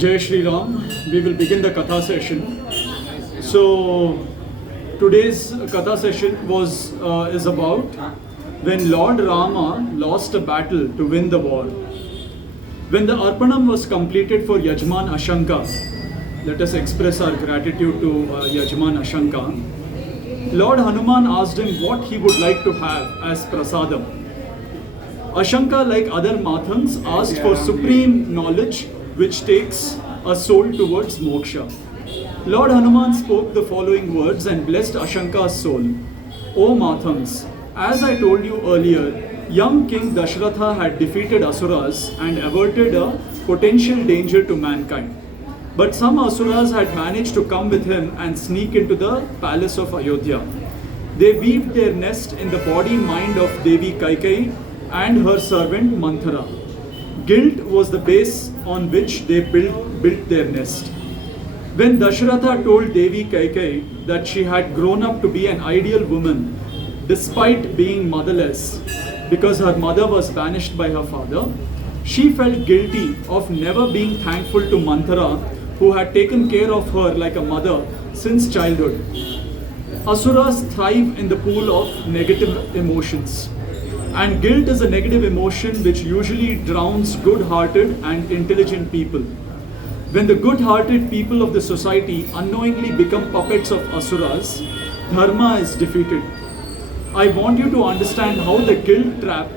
Jai Sriram. We will begin the Katha session. So today's Katha session is about when Lord Rama lost a battle to win the war. When the Arpanam was completed for Yajman Ashanka, let us express our gratitude to Yajman Ashanka. Lord Hanuman asked him what he would like to have as prasadam. Ashanka, like other Mathans, asked for supreme knowledge which takes a soul towards moksha. Lord Hanuman spoke the following words and blessed Ashanka's soul. O Mathans, as I told you earlier, young King Dashratha had defeated Asuras and averted a potential danger to mankind. But some Asuras had managed to come with him and sneak into the palace of Ayodhya. They weaved their nest in the body-mind of Devi Kaikeyi and her servant Manthara. Guilt was the base on which they built their nest. When Dashratha told Devi Kaikeyi that she had grown up to be an ideal woman despite being motherless because her mother was banished by her father, she felt guilty of never being thankful to Manthara, who had taken care of her like a mother since childhood. Asuras thrive in the pool of negative emotions. And guilt is a negative emotion which usually drowns good-hearted and intelligent people. When the good-hearted people of the society unknowingly become puppets of Asuras, dharma is defeated. I want you to understand how the guilt trap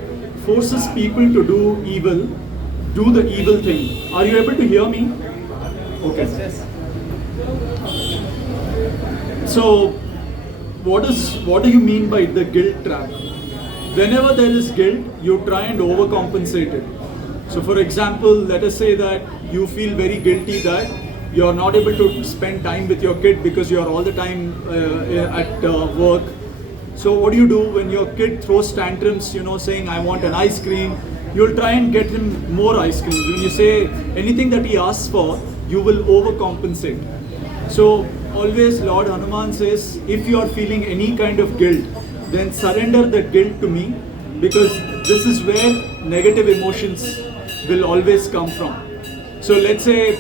forces people to do the evil thing. Are you able to hear me? Okay. So, what do you mean by the guilt trap? Whenever there is guilt, you try and overcompensate it. So for example, let us say that you feel very guilty that you are not able to spend time with your kid because you are all the time at work. So what do you do when your kid throws tantrums, saying, I want an ice cream? You'll try and get him more ice cream. When you say anything that he asks for, you will overcompensate. So always Lord Hanuman says, if you are feeling any kind of guilt, then surrender the guilt to me, because this is where negative emotions will always come from. So let's say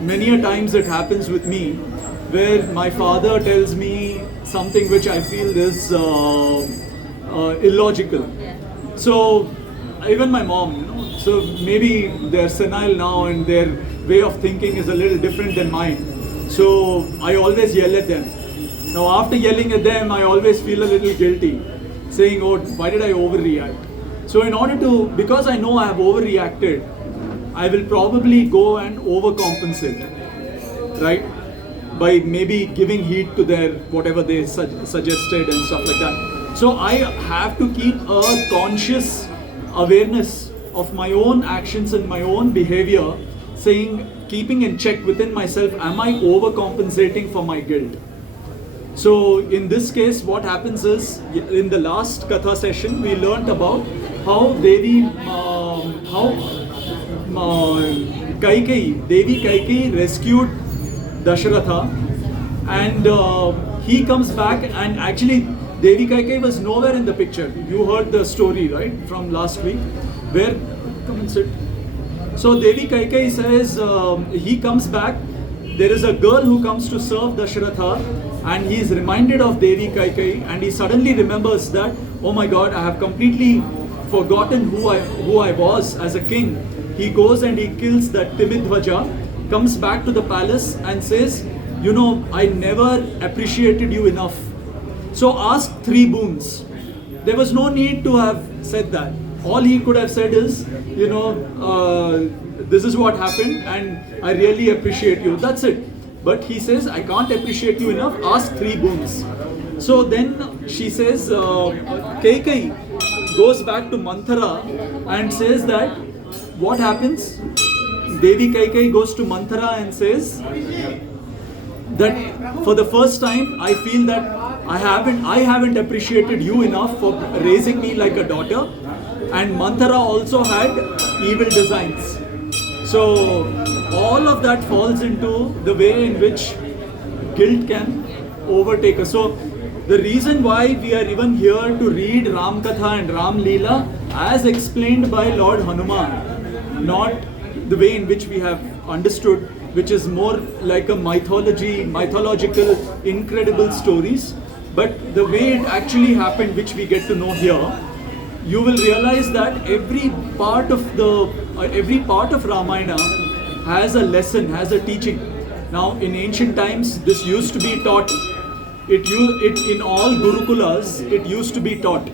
many a times it happens with me where my father tells me something which I feel is illogical. So even my mom, so maybe they're senile now and their way of thinking is a little different than mine. So I always yell at them. Now after yelling at them, I always feel a little guilty, saying, oh, why did I overreact? So because I know I have overreacted, I will probably go and overcompensate, right? By maybe giving heed to their whatever they suggested and stuff like that. So I have to keep a conscious awareness of my own actions and my own behavior, keeping in check within myself, am I overcompensating for my guilt? So in this case, what happens is, in the last Katha session, we learnt about how Devi Kaikeyi rescued Dashratha, and he comes back, and actually Devi Kaikeyi was nowhere in the picture. You heard the story, right, from last week, where, come and sit. So Devi Kaikeyi says, he comes back, there is a girl who comes to serve Dashratha, and he is reminded of Devi Kaikeyi, and he suddenly remembers that, oh my God, I have completely forgotten who I was as a king. He goes and he kills that Timidhwaja, comes back to the palace and says, I never appreciated you enough. So ask 3 boons. There was no need to have said that. All he could have said is, this is what happened and I really appreciate you. That's it. But he says, I can't appreciate you enough, ask 3 boons. So then she says, Kaikeyi goes back to Manthara and says that, what happens? Devi Kaikeyi goes to Manthara and says that for the first time, I feel that I haven't appreciated you enough for raising me like a daughter, and Manthara also had evil designs. So all of that falls into the way in which guilt can overtake us. So the reason why we are even here to read Ram Katha and Ram Leela as explained by Lord Hanuman, not the way in which we have understood, which is more like a mythological, incredible stories. But the way it actually happened, which we get to know here, you will realize that every part of Ramayana has a lesson, has a teaching. Now, in ancient times, this used to be taught. It in all Gurukulas, it used to be taught.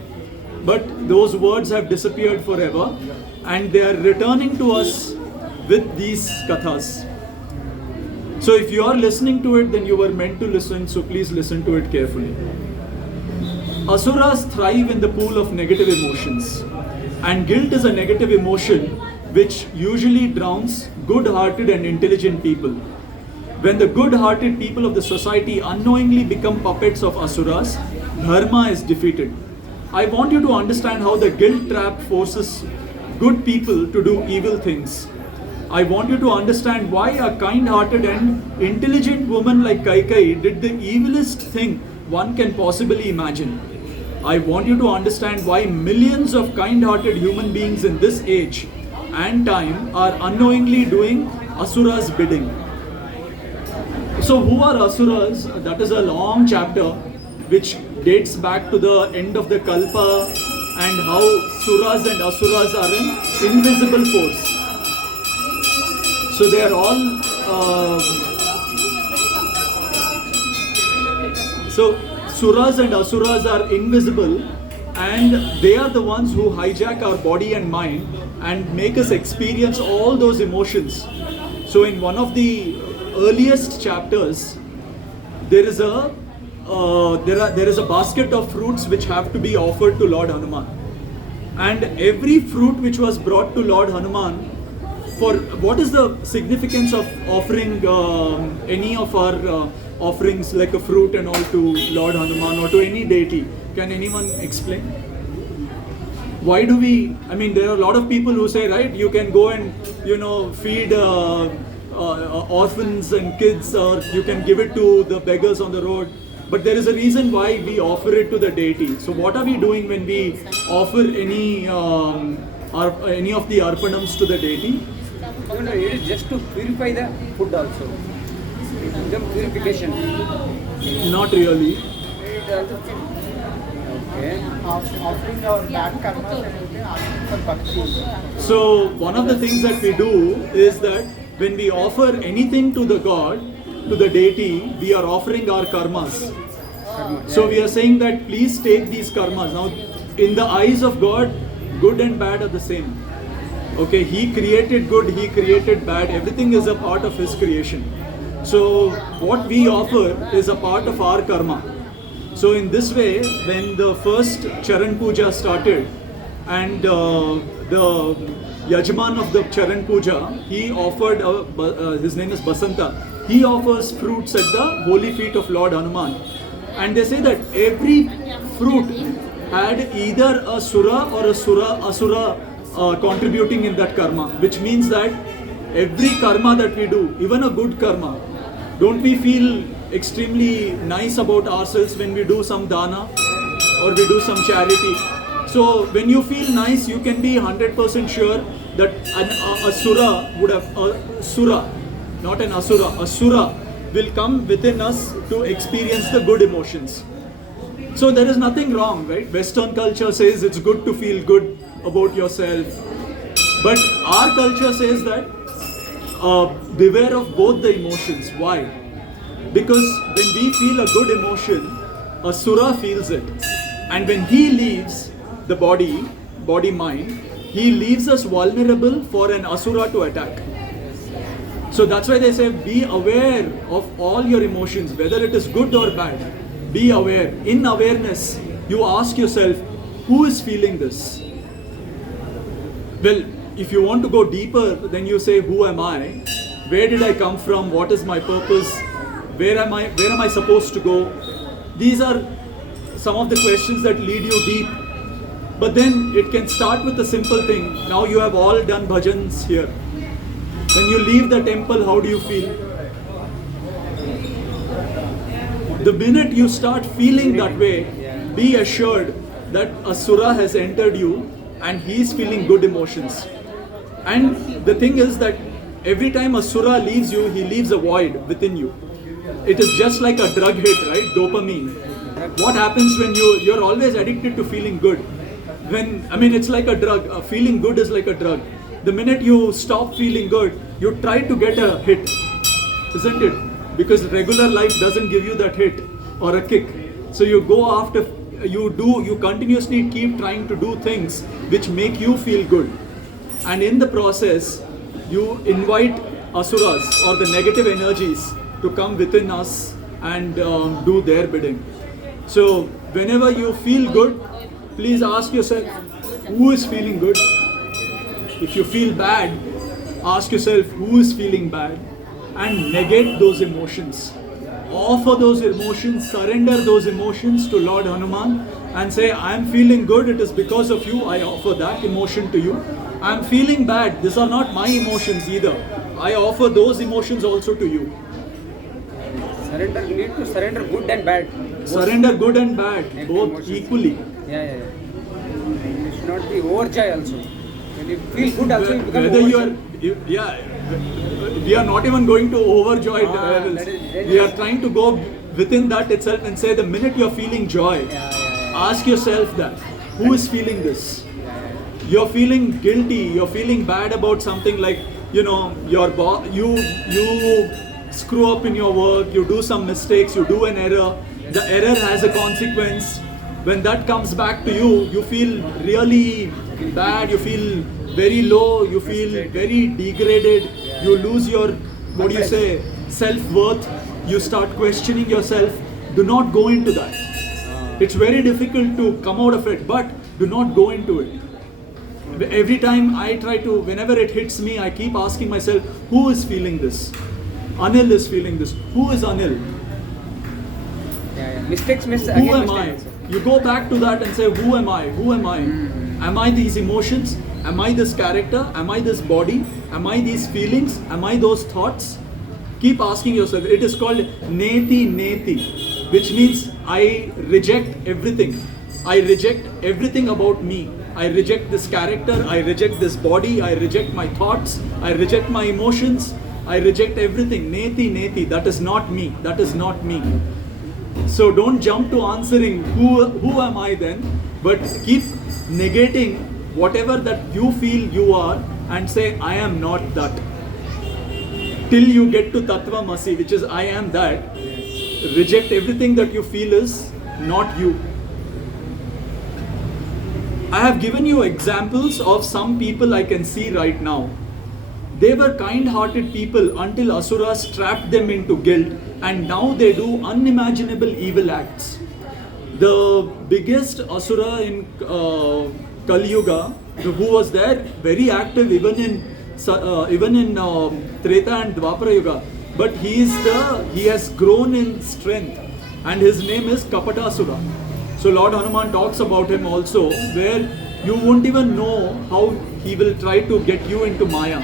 But those words have disappeared forever, and they are returning to us with these kathas. So if you are listening to it, then you were meant to listen, so please listen to it carefully. Asuras thrive in the pool of negative emotions, and guilt is a negative emotion which usually drowns good-hearted and intelligent people. When the good-hearted people of the society unknowingly become puppets of Asuras, dharma is defeated. I want you to understand how the guilt trap forces good people to do evil things. I want you to understand why a kind-hearted and intelligent woman like Kaikeyi did the evilest thing one can possibly imagine. I want you to understand why millions of kind-hearted human beings in this age and time are unknowingly doing Asuras' bidding. So who are Asuras? That is a long chapter which dates back to the end of the Kalpa, and how Suras and Asuras are an invisible force. So they are all Suras and Asuras are invisible, and they are the ones who hijack our body and mind and make us experience all those emotions. So in one of the earliest chapters, there is a basket of fruits which have to be offered to Lord Hanuman, and every fruit which was brought to Lord Hanuman, for what is the significance of offering any of our offerings like a fruit and all to Lord Hanuman or to any deity? Can anyone explain? Why do we, I mean, there are a lot of people who say, right, you can go and, feed orphans and kids, or you can give it to the beggars on the road. But there is a reason why we offer it to the deity. So what are we doing when we offer any of the arpanams to the deity? No, it is just to purify the food also. Some purification. Not really. Okay. Offering our bad karmas and asking for bhakti. So one of the things that we do is that when we offer anything to the god, to the deity, we are offering our karmas. So we are saying that please take these karmas. Now, in the eyes of God, good and bad are the same. Okay, He created good, He created bad, everything is a part of His creation. So what we offer is a part of our karma. So in this way, when the first Charan Puja started, and the Yajman of the Charan Puja, he offered, his name is Basanta, he offers fruits at the holy feet of Lord Hanuman. And they say that every fruit had either a Sura or a Asura contributing in that karma, which means that every karma that we do, even a good karma, don't we feel extremely nice about ourselves when we do some dana or we do some charity? So when you feel nice, you can be 100% sure that a Sura would have, not an Asura, a Sura will come within us to experience the good emotions. So there is nothing wrong, right? Western culture says it's good to feel good about yourself. But our culture says that beware of both the emotions. Why? Because when we feel a good emotion, a Sura feels it. And when he leaves the body, mind, he leaves us vulnerable for an Asura to attack. So that's why they say be aware of all your emotions, whether it is good or bad. Be aware. In awareness, you ask yourself, who is feeling this? Well, if you want to go deeper, then you say, who am I? Where did I come from? What is my purpose? Where am I supposed to go? These are some of the questions that lead you deep. But then it can start with a simple thing. Now you have all done bhajans here. When you leave the temple, how do you feel? The minute you start feeling that way, be assured that a Sura has entered you and he is feeling good emotions. And the thing is that every time Asura leaves you, he leaves a void within you. It is just like a drug hit, right? Dopamine. What happens when you're always addicted to feeling good? It's like a drug. Feeling good is like a drug. The minute you stop feeling good, you try to get a hit, isn't it? Because regular life doesn't give you that hit or a kick. So you go after, you continuously keep trying to do things which make you feel good. And in the process, you invite Asuras or the negative energies to come within us and do their bidding. So whenever you feel good, please ask yourself, who is feeling good? If you feel bad, ask yourself, who is feeling bad? And negate those emotions. Offer those emotions, surrender those emotions to Lord Hanuman and say, I am feeling good, it is because of you, I offer that emotion to you. I am feeling bad, these are not my emotions either. I offer those emotions also to you. Surrender, you need to surrender good and bad. Surrender good and bad, both emotions. equally. Yeah. You should not be overjoyed also. When you feel good also, you become Whether overjoyed. we are not even going to overjoyed levels. that is We are trying to go within that itself and say the minute you are feeling joy, ask yourself that, who is feeling this? You're feeling guilty, you're feeling bad about something like, you screw up in your work, you do some mistakes, you do an error, the error has a consequence. When that comes back to you, you feel really bad, you feel very low, you feel very degraded, you lose your, self-worth, you start questioning yourself. Do not go into that. It's very difficult to come out of it, but do not go into it. Every time whenever it hits me, I keep asking myself, who is feeling this? Anil is feeling this. Who is Anil? Mistakes Who am I? You go back to that and say, who am I? Who am I? Am I these emotions? Am I this character? Am I this body? Am I these feelings? Am I those thoughts? Keep asking yourself. It is called neti, which means I reject everything. I reject everything about me. I reject this character. I reject this body. I reject my thoughts. I reject my emotions. I reject everything. Neti. That is not me. That is not me. So don't jump to answering who am I then, but keep negating whatever that you feel you are and say I am not that. Till you get to Tattvamasi, which is I am that. Reject everything that you feel is not you. I have given you examples of some people I can see right now. They were kind-hearted people until Asuras trapped them into guilt, and now they do unimaginable evil acts. The biggest Asura in Kali Yuga, who was there, very active even in Treta and Dwapara Yuga, but he has grown in strength, and his name is Kapatasura. So Lord Hanuman talks about him also, where you won't even know how he will try to get you into Maya.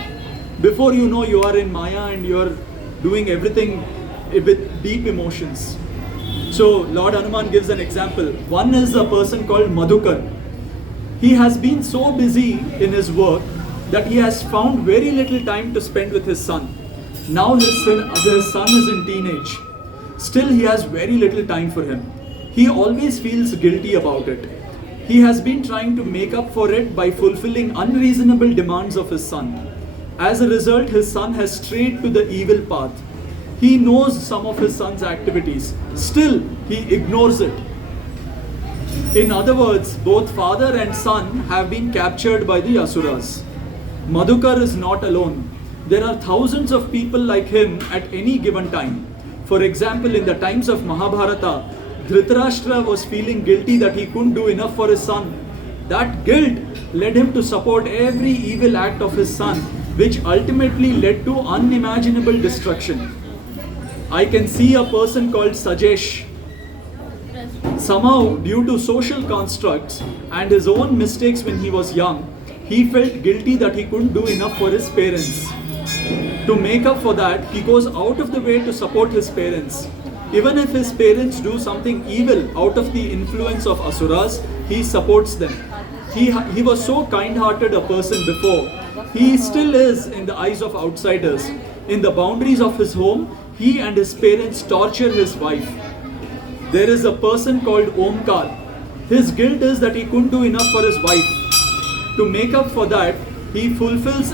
Before you know, you are in Maya and you are doing everything with deep emotions. So Lord Hanuman gives an example. One is a person called Madhukar. He has been so busy in his work that he has found very little time to spend with his son. Now his son is in teenage. Still he has very little time for him. He always feels guilty about it. He has been trying to make up for it by fulfilling unreasonable demands of his son. As a result, his son has strayed to the evil path. He knows some of his son's activities. Still, he ignores it. In other words, both father and son have been captured by the Asuras. Madhukar is not alone. There are thousands of people like him at any given time. For example, in the times of Mahabharata, Dhritarashtra was feeling guilty that he couldn't do enough for his son. That guilt led him to support every evil act of his son, which ultimately led to unimaginable destruction. I can see a person called Sajesh. Somehow, due to social constructs and his own mistakes when he was young, he felt guilty that he couldn't do enough for his parents. To make up for that, he goes out of the way to support his parents. Even if his parents do something evil out of the influence of Asuras, he supports them. He was so kind-hearted a person before, he still is in the eyes of outsiders. In the boundaries of his home, he and his parents torture his wife. There is a person called Omkar. His guilt is that he couldn't do enough for his wife. To make up for that, he fulfills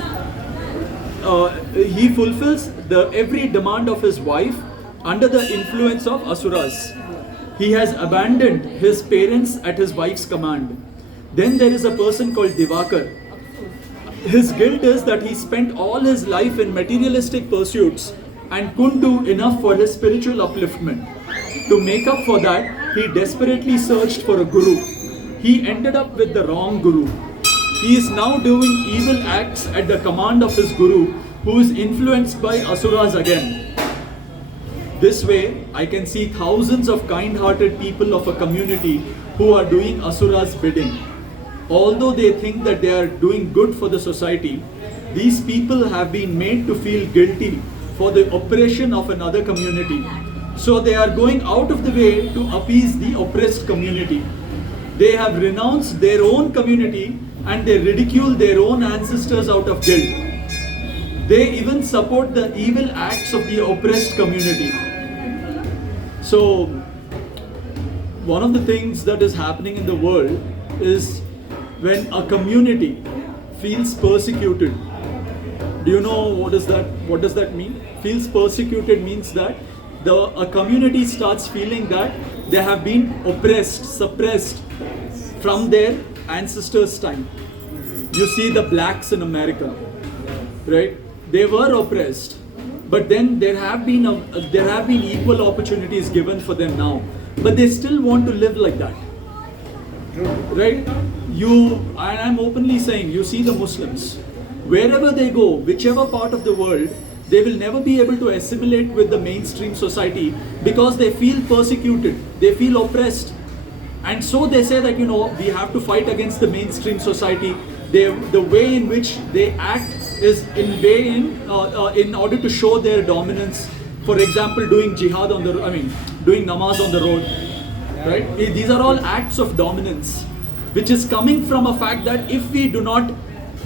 the every demand of his wife under the influence of Asuras. He has abandoned his parents at his wife's command. Then there is a person called Divakar. His guilt is that he spent all his life in materialistic pursuits and couldn't do enough for his spiritual upliftment. To make up for that, he desperately searched for a guru. He ended up with the wrong guru. He is now doing evil acts at the command of his guru, who is influenced by Asuras again. This way, I can see thousands of kind-hearted people of a community who are doing Asuras' bidding. Although they think that they are doing good for the society, these people have been made to feel guilty for the oppression of another community. So they are going out of the way to appease the oppressed community. They have renounced their own community and they ridicule their own ancestors out of guilt. They even support the evil acts of the oppressed community. So, one of the things that is happening in the world is when a community feels persecuted. Do you know what does that mean? Feels persecuted means that a community starts feeling that they have been oppressed, suppressed from their ancestors' time. You see the blacks in America, right? They were oppressed, but then there have been equal opportunities given for them now, but they still want to live like that, right? And I'm openly saying, you see the Muslims, wherever they go, whichever part of the world, they will never be able to assimilate with the mainstream society because they feel persecuted, they feel oppressed. And so they say that, we have to fight against the mainstream society. The way in which they act is in order to show their dominance. For example, doing jihad doing namaz on the road, right? These are all acts of dominance, which is coming from a fact that if we do not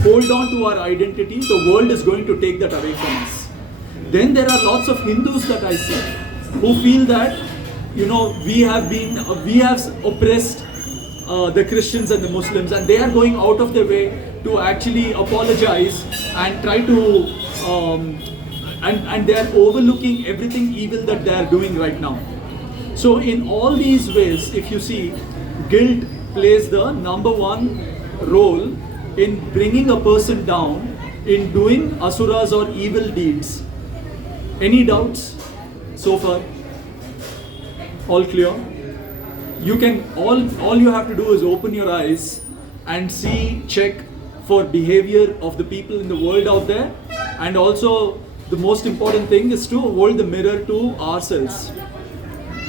hold on to our identity, the world is going to take that away from us. Then there are lots of Hindus that I see who feel that, we have oppressed the Christians and the Muslims, and they are going out of their way to actually apologize and try to, and they are overlooking everything evil that they are doing right now. So in all these ways, if you see, guilt plays the number one role in bringing a person down in doing asuras or evil deeds. Any doubts so far? All clear? You can all you have to do is open your eyes and check for behavior of the people in the world out there, and also the most important thing is to hold the mirror to ourselves,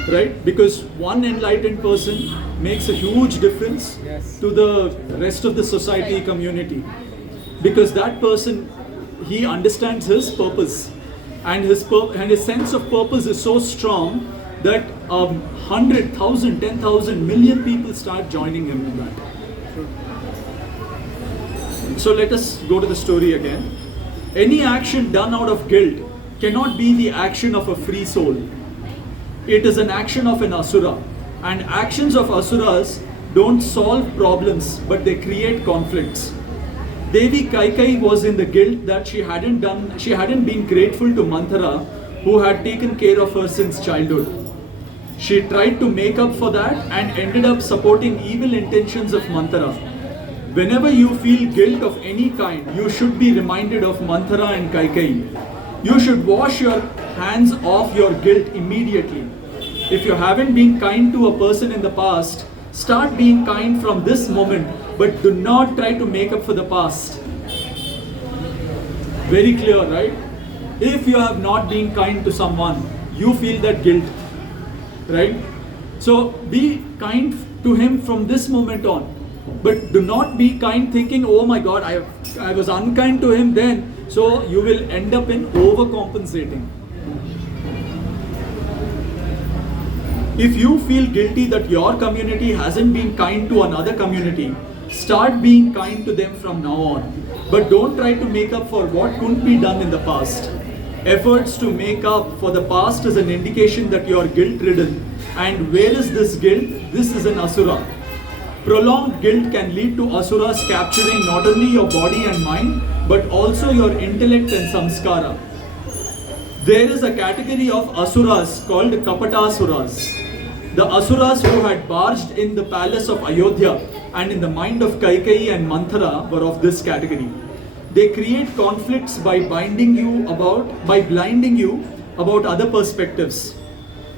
right? Because one enlightened person makes a huge difference to the rest of the society community, because that person, he understands his purpose, and his sense of purpose is so strong that 100,000, 10,000, million people start joining him in that. So let us go to the story again. Any action done out of guilt cannot be the action of a free soul. It is an action of an asura, and actions of asuras don't solve problems, but they create conflicts. Devi Kaikai was in the guilt that she hadn't been grateful to Manthara, who had taken care of her since childhood. She tried to make up for that and ended up supporting evil intentions of Manthara. Whenever you feel guilt of any kind, you should be reminded of Manthara and Kaikai. You should wash your hands off your guilt immediately. If you haven't been kind to a person in the past, start being kind from this moment, but do not try to make up for the past. Very clear, right? If you have not been kind to someone, you feel that guilt, right? So be kind to him from this moment on, but do not be kind thinking, oh my God, I was unkind to him then, so you will end up in overcompensating. If you feel guilty that your community hasn't been kind to another community, start being kind to them from now on. But don't try to make up for what couldn't be done in the past. Efforts to make up for the past is an indication that you are guilt-ridden. And where is this guilt? This is an Asura. Prolonged guilt can lead to Asuras capturing not only your body and mind, but also your intellect and samskara. There is a category of Asuras called Kapatasuras. The Asuras who had barged in the palace of Ayodhya and in the mind of Kaikeyi and Manthara were of this category. They create conflicts by blinding you about other perspectives.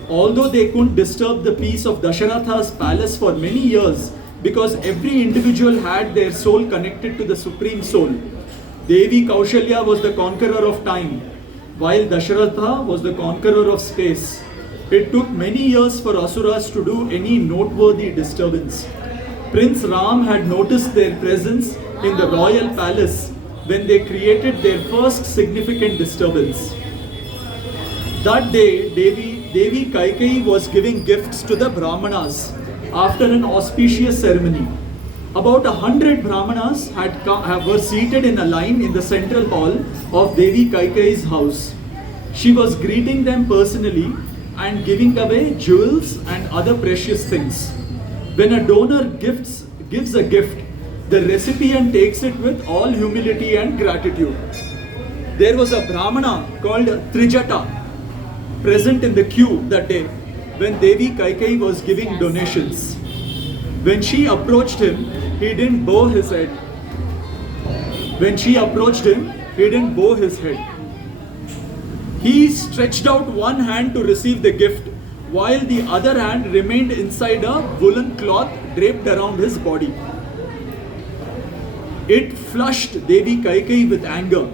Although they couldn't disturb the peace of Dasharatha's palace for many years, because every individual had their soul connected to the Supreme Soul. Devi Kaushalya was the conqueror of time, while Dasharatha was the conqueror of space. It took many years for Asuras to do any noteworthy disturbance. Prince Ram had noticed their presence in the royal palace when they created their first significant disturbance. That day, Devi Kaikeyi was giving gifts to the Brahmanas after an auspicious ceremony. About 100 Brahmanas were seated in a line in the central hall of Devi Kaikeyi's house. She was greeting them personally and giving away jewels and other precious things. When a donor gives a gift, the recipient takes it with all humility and gratitude. There was a Brahmana called Trijata present in the queue that day when Devi Kaikeyi was giving donations. When she approached him, he didn't bow his head. He stretched out one hand to receive the gift, while the other hand remained inside a woolen cloth draped around his body. It flushed Devi Kaikeyi with anger.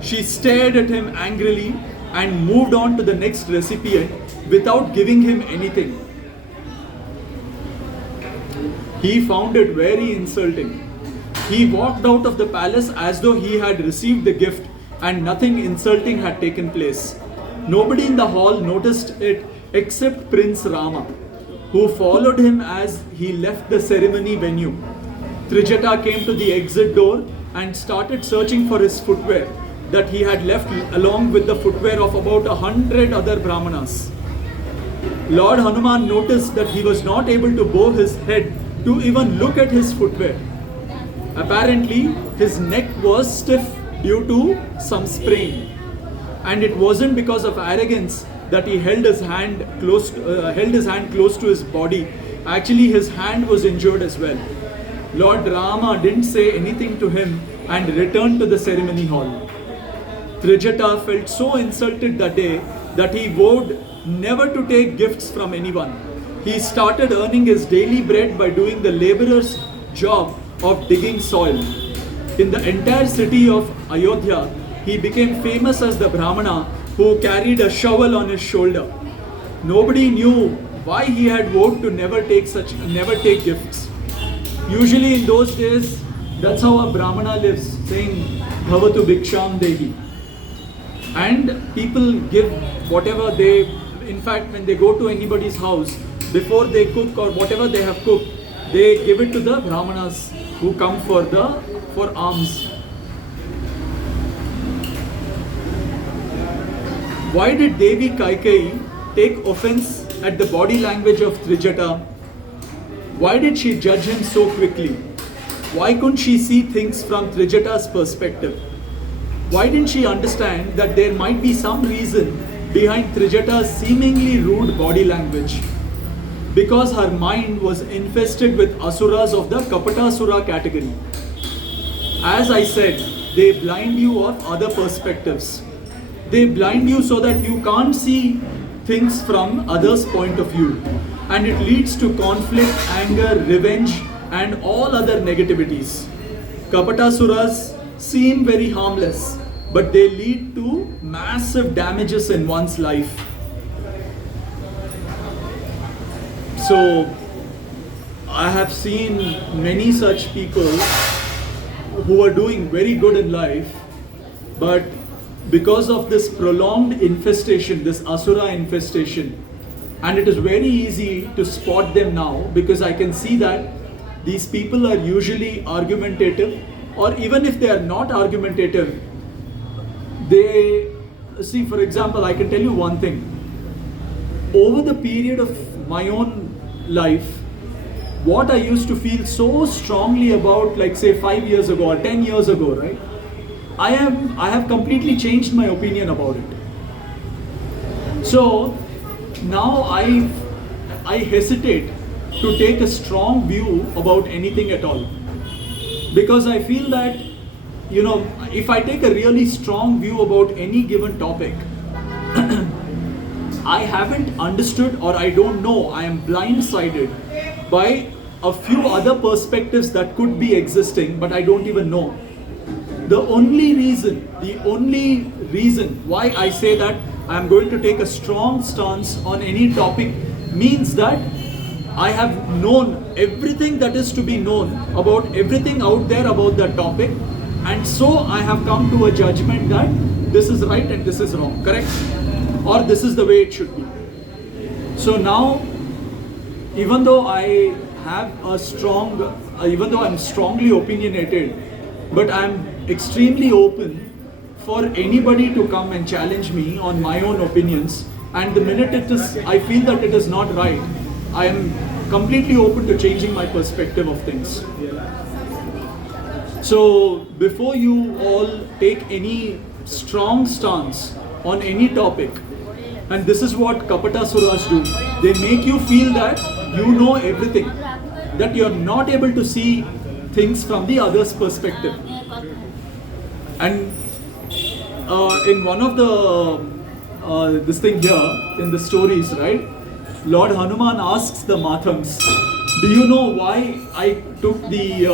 She stared at him angrily and moved on to the next recipient without giving him anything. He found it very insulting. He walked out of the palace as though he had received the gift and nothing insulting had taken place. Nobody in the hall noticed it except Prince Rama, who followed him as he left the ceremony venue. Trijata came to the exit door and started searching for his footwear that he had left along with the footwear of about 100 other Brahmanas. Lord Hanuman noticed that he was not able to bow his head to even look at his footwear. Apparently, his neck was stiff due to some sprain. And it wasn't because of arrogance that he held his hand close to his body. Actually, his hand was injured as well. Lord Rama didn't say anything to him and returned to the ceremony hall. Trijata felt so insulted that day that he vowed never to take gifts from anyone. He started earning his daily bread by doing the laborer's job of digging soil. In the entire city of Ayodhya, he became famous as the Brahmana who carried a shovel on his shoulder. Nobody knew why he had vowed to never take gifts. Usually in those days, that's how a Brahmana lives, saying Bhavatu Bhiksham Dehi. And people give whatever in fact, when they go to anybody's house, before they cook or whatever they have cooked, they give it to the Brahmanas who come for alms. Why did Devi Kaikeyi take offense at the body language of Trijata? Why did she judge him so quickly? Why couldn't she see things from Trijata's perspective? Why didn't she understand that there might be some reason behind Trijata's seemingly rude body language? Because her mind was infested with Asuras of the Kapatasura category. As I said, they blind you of other perspectives. They blind you so that you can't see things from others' point of view. And it leads to conflict, anger, revenge, and all other negativities. Kapatasuras seem very harmless, but they lead to massive damages in one's life. So, I have seen many such people who are doing very good in life, but because of this prolonged infestation, this Asura infestation, and it is very easy to spot them now because I can see that these people are usually argumentative, or even if they are not argumentative, they see, for example, I can tell you one thing. Over the period of my own life, what I used to feel so strongly about, like say 5 years ago or 10 years ago, right? I have completely changed my opinion about it. So now I hesitate to take a strong view about anything at all, because I feel that, you know, if I take a really strong view about any given topic, I haven't understood, or I don't know, I am blindsided by a few other perspectives that could be existing, but I don't even know. The only reason why I say that I am going to take a strong stance on any topic means that I have known everything that is to be known about everything out there about that topic, and so I have come to a judgment that this is right and this is wrong, correct? Or this is the way it should be. So now, even though I have a even though I'm strongly opinionated, but I'm extremely open for anybody to come and challenge me on my own opinions, and the minute I feel that it is not right, I am completely open to changing my perspective of things. So before you all take any strong stance on any topic, and this is what Kapata Asuras do, they make you feel that you know everything, that you're not able to see things from the other's perspective. And in one of the this thing here in the stories, right, Lord Hanuman asks the Mathangs, do you know why I took the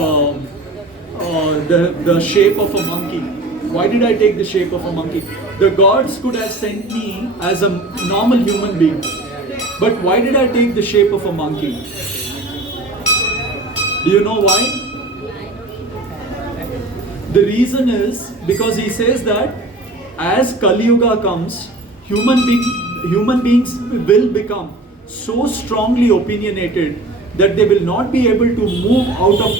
shape of a monkey? Why did I take the shape of a monkey? The gods could have sent me as a normal human being, but why did I take the shape of a monkey? Do you know why? The reason is because he says that as Kali Yuga comes, human beings will become so strongly opinionated that they will not be able to move out of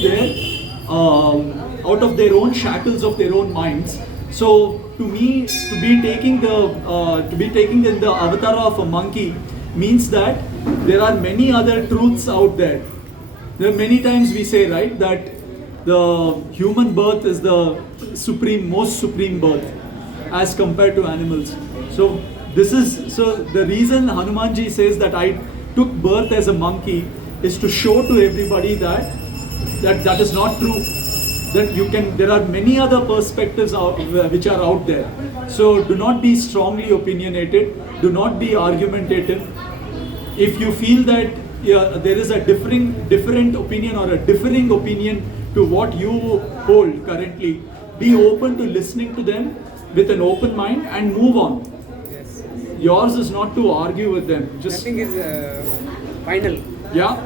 their own shackles of their own minds. So to me, to be taking the avatar of a monkey means that there are many other truths out there. There are many times we say, right, that the human birth is the most supreme birth as compared to animals. So the reason Hanumanji says that I took birth as a monkey is to show to everybody that is not true. That there are many other perspectives which are out there. So do not be strongly opinionated, do not be argumentative. If you feel that there is a different opinion or a differing opinion to what you hold currently, be open to listening to them with an open mind and move on. Yes. Yours is not to argue with them. Just nothing is final. Yeah.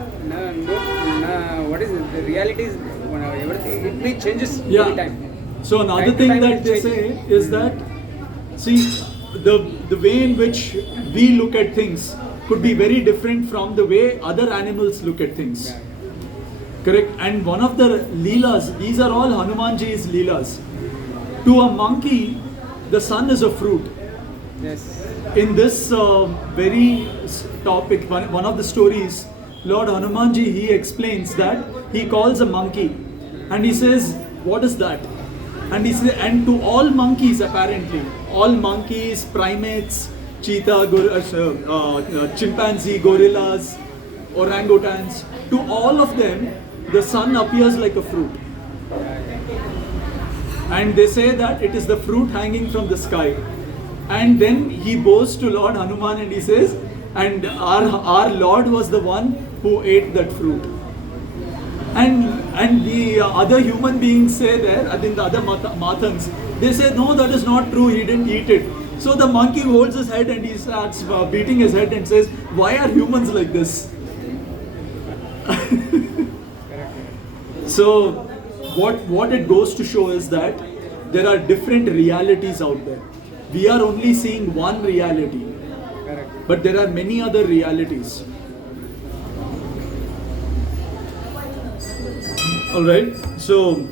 What is it? The reality is everything. It may changes every time. So another thing that they say is that, see, the way in which we look at things could be very different from the way other animals look at things. Yeah. Correct? And one of the leelas, these are all Hanumanji's leelas. To a monkey, the sun is a fruit. Yes. In this very topic, one of the stories, Lord Hanumanji, he explains that he calls a monkey and he says, what is that? And he says, and to all monkeys apparently, all monkeys, primates, cheetah, chimpanzee, gorillas, orangutans, to all of them, the sun appears like a fruit. And they say that it is the fruit hanging from the sky. And then he bows to Lord Hanuman and he says, and our Lord was the one who ate that fruit. And the other human beings say there, I think the other Mathangs, they say, no, that is not true, he didn't eat it. So the monkey holds his head and he starts beating his head and says, why are humans like this? So what it goes to show is that there are different realities out there. We are only seeing one reality, but there are many other realities. Alright, so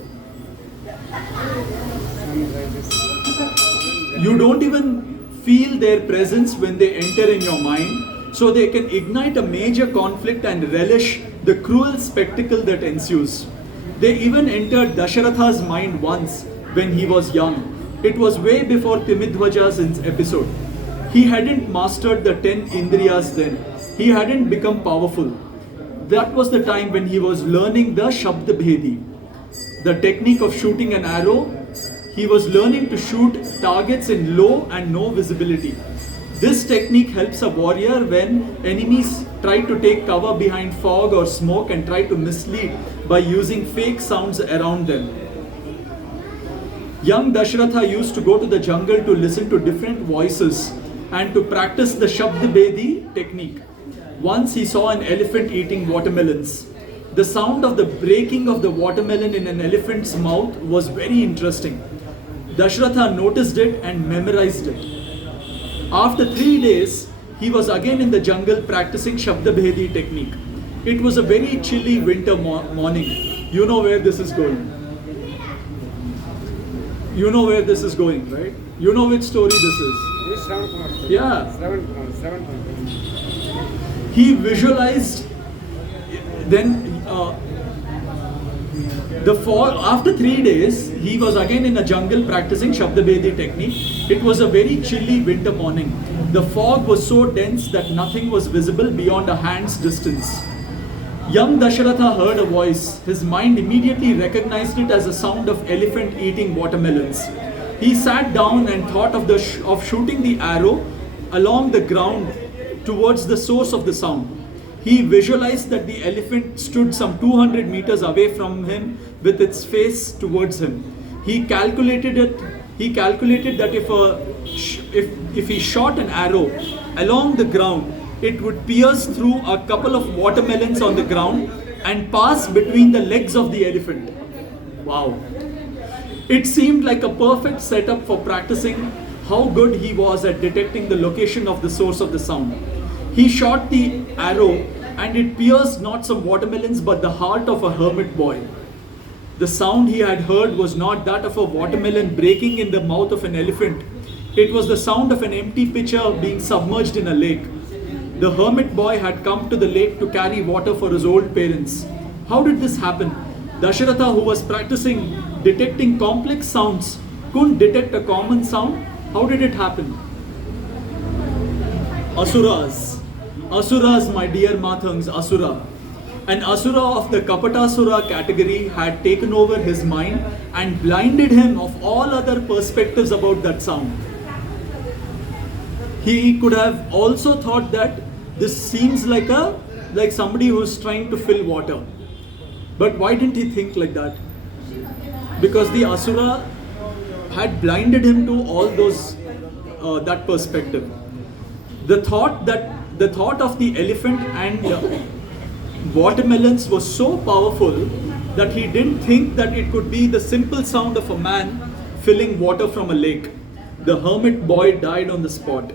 You don't even feel their presence when they enter in your mind, so they can ignite a major conflict and relish the cruel spectacle that ensues. They even entered Dasharatha's mind once when he was young. It was way before Timidhwaja's episode. He hadn't mastered the 10 Indriyas then. He hadn't become powerful. That was the time when he was learning the Shabda Bhedi, the technique of shooting an arrow. He was learning to shoot targets in low and no visibility. This technique helps a warrior when enemies try to take cover behind fog or smoke and try to mislead by using fake sounds around them. Young Dashratha used to go to the jungle to listen to different voices and to practice the Shabda Bhedi technique. Once he saw an elephant eating watermelons. The sound of the breaking of the watermelon in an elephant's mouth was very interesting. Dashratha noticed it and memorized it. After 3 days, he was again in the jungle practicing Shabda Bhedi technique. It was a very chilly winter morning. You know where this is going. You know where this is going, right? You know which story this is. This is Shravan Kumar. Yeah. Shravan Kumar. He visualized then after 3 days, he was again in a jungle practicing Shabda Bhedi technique. It was a very chilly winter morning. The fog was so dense that nothing was visible beyond a hand's distance. Young Dasharatha heard a voice. His mind immediately recognized it as a sound of elephant eating watermelons. He sat down and thought of shooting the arrow along the ground towards the source of the sound. He visualized that the elephant stood some 200 meters away from him with its face towards him. He calculated that if he shot an arrow along the ground, it would pierce through a couple of watermelons on the ground and pass between the legs of the elephant. Wow. It seemed like a perfect setup for practicing how good he was at detecting the location of the source of the sound. He shot the arrow and it pierced not some watermelons but the heart of a hermit boy. The sound he had heard was not that of a watermelon breaking in the mouth of an elephant. It was the sound of an empty pitcher being submerged in a lake. The hermit boy had come to the lake to carry water for his old parents. How did this happen? Dasharatha, who was practicing detecting complex sounds, couldn't detect a common sound. How did it happen? Asuras. Asuras, my dear Mathangs, Asura. An Asura of the Kapatasura category had taken over his mind and blinded him of all other perspectives about that sound. He could have also thought that this seems like somebody who's trying to fill water. But why didn't he think like that? Because the Asura had blinded him to all those that perspective. The thought of the elephant and watermelons was so powerful that he didn't think that it could be the simple sound of a man filling water from a lake. The hermit boy died on the spot.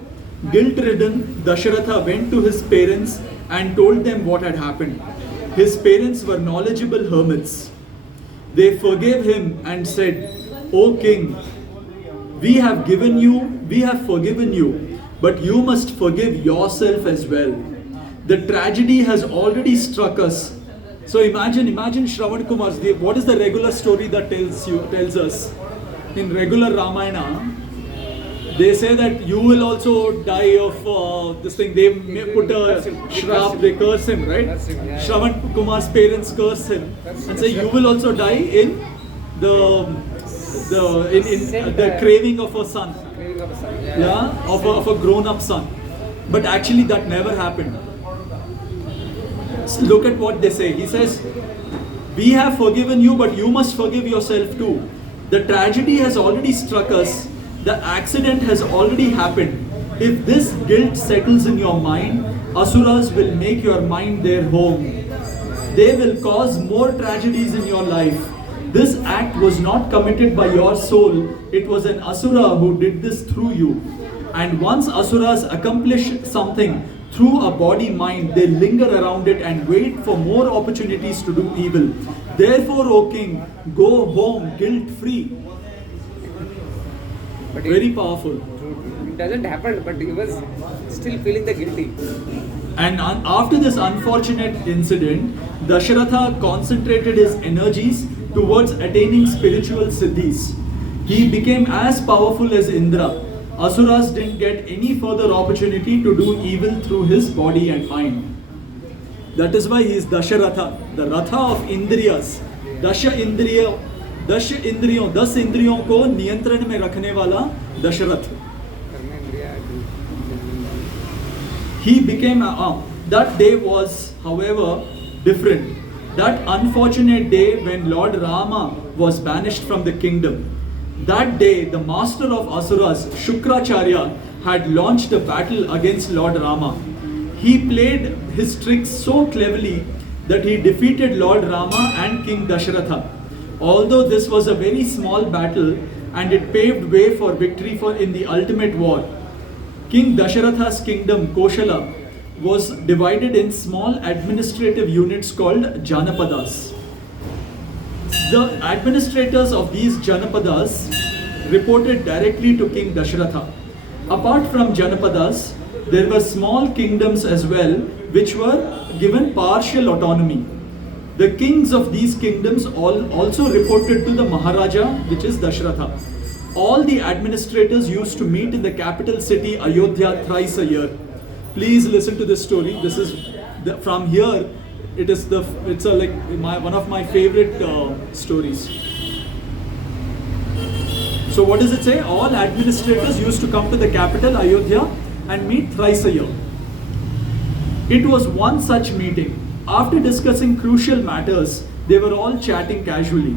Guilt-ridden, Dasharatha went to his parents and told them what had happened. His parents were knowledgeable hermits. They forgave him and said, "O king, we have forgiven you, but you must forgive yourself as well. The tragedy has already struck us." So imagine Shravan Kumar's, what is the regular story that tells us? In regular Ramayana, they say that you will also die of this thing. They may put a shrap, they curse him, right? Shravan Kumar's parents curse him and say you will also die in the craving of a son, of a grown-up son. But actually that never happened. Look at what they say. He says, "We have forgiven you, but you must forgive yourself too. The tragedy has already struck us. The accident has already happened. If this guilt settles in your mind, Asuras will make your mind their home. They will cause more tragedies in your life. This act was not committed by your soul. It was an Asura who did this through you. And once Asuras accomplish something through a body-mind, they linger around it and wait for more opportunities to do evil. Therefore, O king, go home guilt-free." But Very powerful. it doesn't happen, but he was still feeling the guilty. And after this unfortunate incident, Dasharatha concentrated his energies towards attaining spiritual siddhis. He became as powerful as Indra. Asuras didn't get any further opportunity to do evil through his body and mind. That is why he is Dasharatha, the Ratha of Indriyas. दस इंद्रियों को नियंत्रण में रखने वाला Dasharath. He became that day was, however, different. That unfortunate day when Lord Rama was banished from the kingdom. That day, the master of Asuras, Shukracharya, had launched a battle against Lord Rama. He played his tricks so cleverly that he defeated Lord Rama and King Dasharatha. Although this was a very small battle and it paved way for victory in the ultimate war, King Dasharatha's kingdom, Koshala, was divided in small administrative units called Janapadas. The administrators of these Janapadas reported directly to King Dasharatha. Apart from Janapadas, there were small kingdoms as well, which were given partial autonomy. The kings of these kingdoms also reported to the Maharaja, which is Dasharatha. All the administrators used to meet in the capital city Ayodhya thrice a year. Please listen to this story. This is from here. It's one of my favorite stories. So what does it say? All administrators used to come to the capital Ayodhya and meet thrice a year. It was one such meeting. After discussing crucial matters, they were all chatting casually.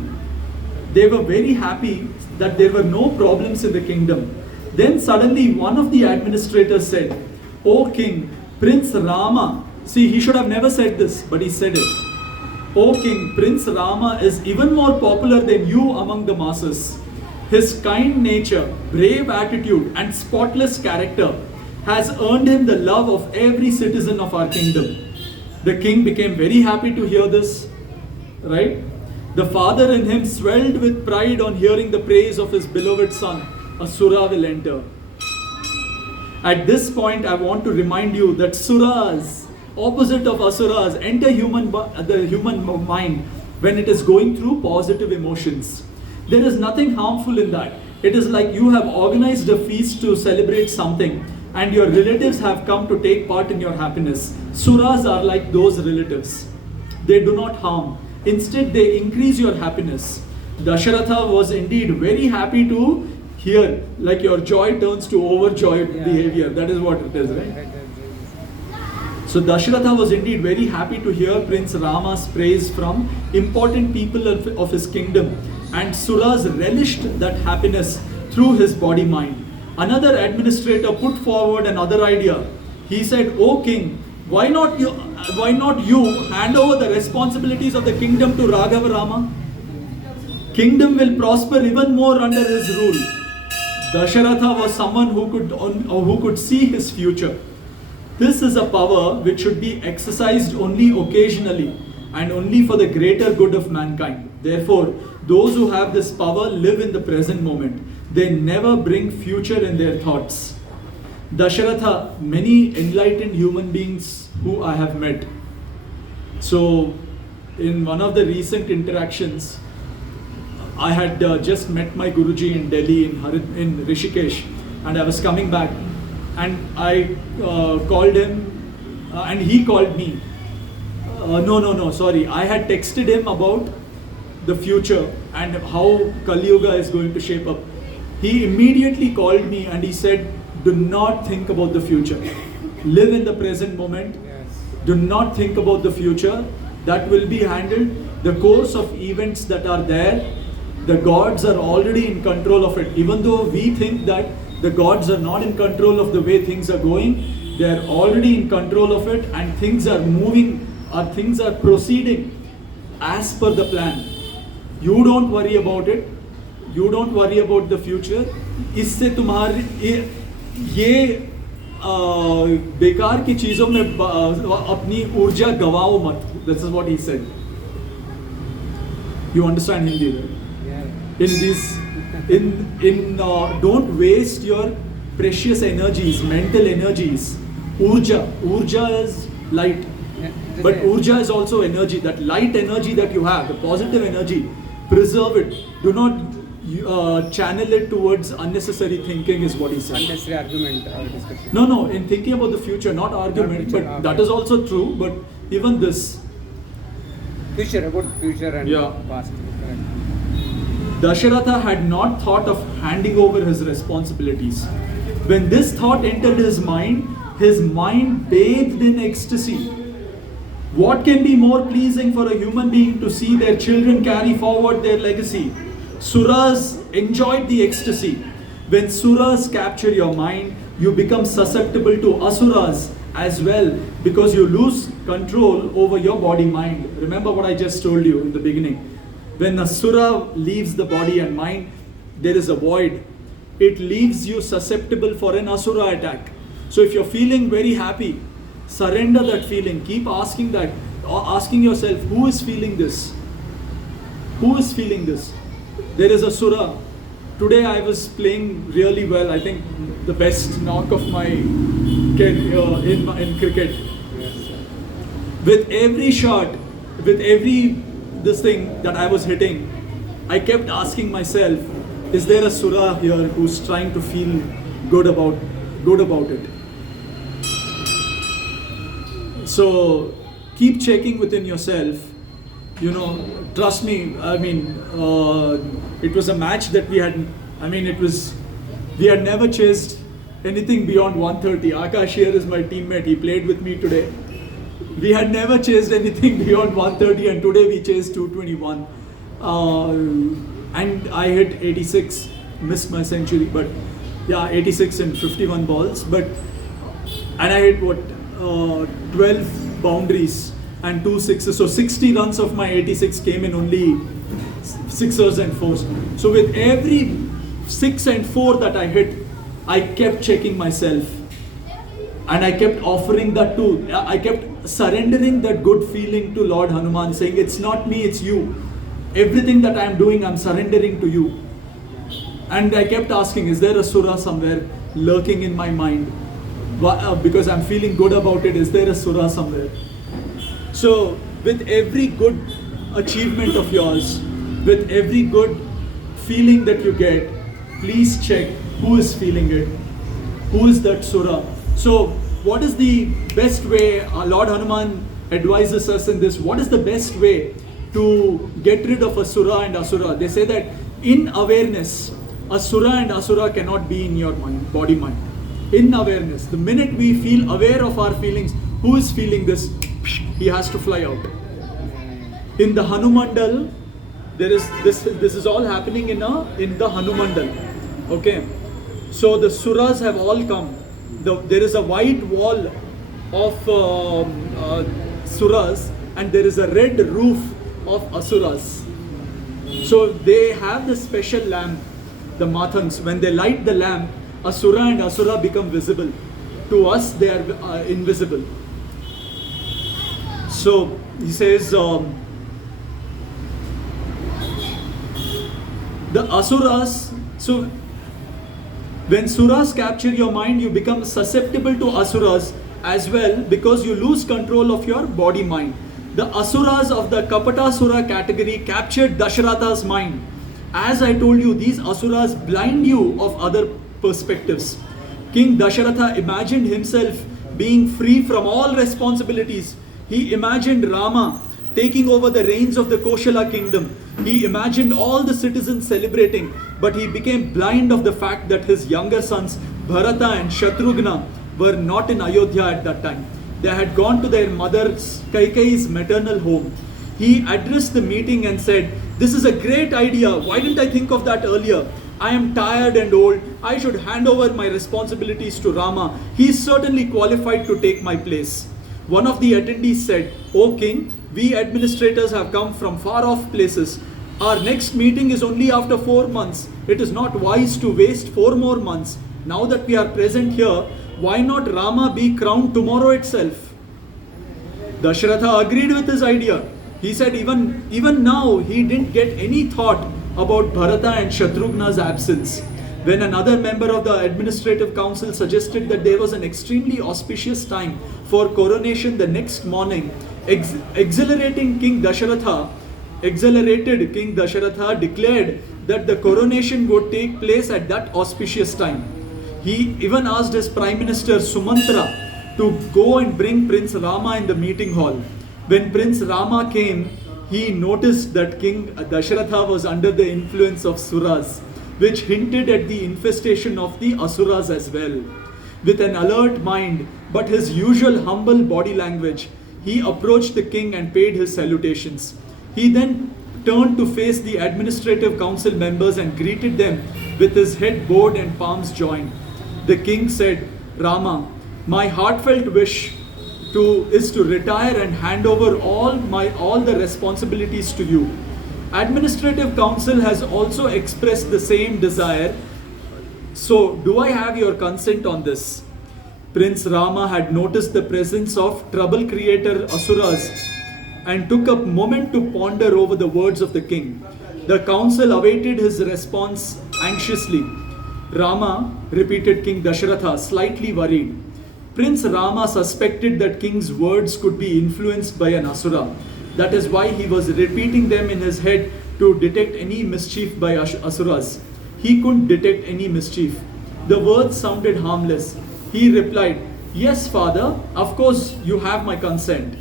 They were very happy that there were no problems in the kingdom. Then suddenly one of the administrators said, "O king, Prince Rama," see, he should have never said this, but he said it. "O king, Prince Rama is even more popular than you among the masses. His kind nature, brave attitude and spotless character has earned him the love of every citizen of our kingdom." The king became very happy to hear this, right? The father in him swelled with pride on hearing the praise of his beloved son. Asura will enter. At this point, I want to remind you that Suras, opposite of Asuras, enter the human mind when it is going through positive emotions. There is nothing harmful in that. It is like you have organized a feast to celebrate something and your relatives have come to take part in your happiness. Suras are like those relatives. They do not harm. Instead, they increase your happiness. Dasharatha was indeed very happy to hear, like your joy turns to overjoyed behavior. That is what it is, right? So Dasharatha was indeed very happy to hear Prince Rama's praise from important people of his kingdom, and Suras relished that happiness through his body mind. Another administrator put forward another idea. He said, "O king, why not you hand over the responsibilities of the kingdom to Raghava Rama? Kingdom will prosper even more under his rule." Dasharatha was someone who could see his future. This is a power which should be exercised only occasionally and only for the greater good of mankind. Therefore, those who have this power live in the present moment. They never bring future in their thoughts. Dasharatha, many enlightened human beings who I have met. So, in one of the recent interactions, I had just met my Guruji in Delhi, in Rishikesh, and I was coming back, and I called him, and he called me. Sorry. I had texted him about the future and how Kali Yuga is going to shape up. He immediately called me and he said, "Do not think about the future. Live in the present moment. Do not think about the future. That will be handled. The course of events that are there, the gods are already in control of it. Even though we think that the gods are not in control of the way things are going, they are already in control of it, and things are moving, or things are proceeding as per the plan. You don't worry about it. You don't worry about the future. इससे तुम्हारी ये बेकार की चीजों में अपनी ऊर्जा गवाओ मत." This is what he said. You understand Hindi, right? Yeah. In these Don't waste your precious energies, mental energies. Urja is light, but urja is also energy. That light energy that you have, the positive energy, preserve it. Do not channel it towards unnecessary thinking, is what he said. Unnecessary argument or discussion. No, in thinking about the future, not argument, future, but okay. that is also true. But even this, Future, about future and Yeah. past. Correct. Dasharatha had not thought of handing over his responsibilities. When this thought entered his mind bathed in ecstasy. What can be more pleasing for a human being to see their children carry forward their legacy? Suras enjoyed the ecstasy. When Suras capture your mind, you become susceptible to Asuras as well, because you lose control over your body mind. Remember what I just told you in the beginning. When Asura leaves the body and mind, there is a void. It leaves you susceptible for an Asura attack. So if you're feeling very happy, surrender that feeling. Keep asking that, asking yourself, who is feeling this? Who is feeling this? There is a Sura. Today I was playing really well. I think the best knock of my in cricket. With every shot, with every this thing that I was hitting, I kept asking myself, is there a Sura here who's trying to feel good about it? So keep checking within yourself. Trust me. I mean, it was a match that we had. We had never chased anything beyond 130. Akash here is my teammate. He played with me today. We had never chased anything beyond 130, and today we chased 221. And I hit 86, missed my century, but yeah, 86 and 51 balls. And I hit 12 boundaries and 2 sixes. So 60 runs of my 86 came in only sixers and fours. So with every 6 and 4 that I hit, I kept checking myself. And I kept offering that too. I kept surrendering that good feeling to Lord Hanuman, saying, it's not me, it's you. Everything that I'm doing, I'm surrendering to you. And I kept asking, is there a Sura somewhere lurking in my mind? Because I'm feeling good about it, is there a Sura somewhere? So, with every good achievement of yours, with every good feeling that you get, please check who is feeling it. Who is that Sura? So, what is the best way? Lord Hanuman advises us in this. What is the best way to get rid of Asura and Asura? They say that in awareness, Asura and Asura cannot be in your mind, body mind. In awareness, the minute we feel aware of our feelings, who is feeling this? He has to fly out. In the Hanumandal, there is this is all happening in the Hanumandal. Okay, so the Suras have all come. There is a white wall of Suras, and there is a red roof of Asuras. So they have the special lamp, the Mathans. When they light the lamp, Asura and Asura become visible. To us, they are invisible. So he says, the Asuras. So when Suras capture your mind, you become susceptible to Asuras as well, because you lose control of your body mind. The Asuras of the Kapatasura category captured Dasharatha's mind. As I told you, these Asuras blind you of other perspectives. King Dasharatha imagined himself being free from all responsibilities. He imagined Rama taking over the reins of the Koshala kingdom. He imagined all the citizens celebrating, but he became blind of the fact that his younger sons Bharata and Shatrughna were not in Ayodhya at that time. They had gone to their mother's Kaikeyi's maternal home. He addressed the meeting and said, "This is a great idea. Why didn't I think of that earlier? I am tired and old. I should hand over my responsibilities to Rama. He is certainly qualified to take my place." One of the attendees said, "O king, we administrators have come from far off places. Our next meeting is only after 4 months. It is not wise to waste 4 more months. Now that we are present here, why not Rama be crowned tomorrow itself?" Dasharatha agreed with his idea. He said even now he didn't get any thought about Bharata and Shatrughna's absence. When another member of the administrative council suggested that there was an extremely auspicious time for coronation the next morning, exhilarated King Dasharatha declared that the coronation would take place at that auspicious time. He even asked his Prime Minister Sumantra to go and bring Prince Rama in the meeting hall. When Prince Rama came, he noticed that King Dasharatha was under the influence of Suras, which hinted at the infestation of the Asuras as well. With an alert mind, but his usual humble body language, he approached the king and paid his salutations. He then turned to face the administrative council members and greeted them with his head bowed and palms joined. The king said, Rama, my heartfelt wish is to retire and hand over all the responsibilities to you. Administrative council has also expressed the same desire. So, do I have your consent on this? Prince Rama had noticed the presence of trouble creator Asuras and took a moment to ponder over the words of the king. The council awaited his response anxiously. Rama, repeated King Dasharatha, slightly worried. Prince Rama suspected that king's words could be influenced by an Asura. That is why he was repeating them in his head to detect any mischief by Asuras. He couldn't detect any mischief. The words sounded harmless. He replied, Yes, father, of course you have my consent.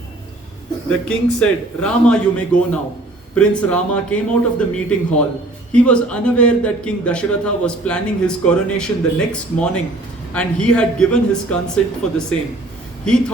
The king said, Rama, you may go now. Prince Rama came out of the meeting hall. He was unaware that King Dasharatha was planning his coronation the next morning and he had given his consent for the same. He thought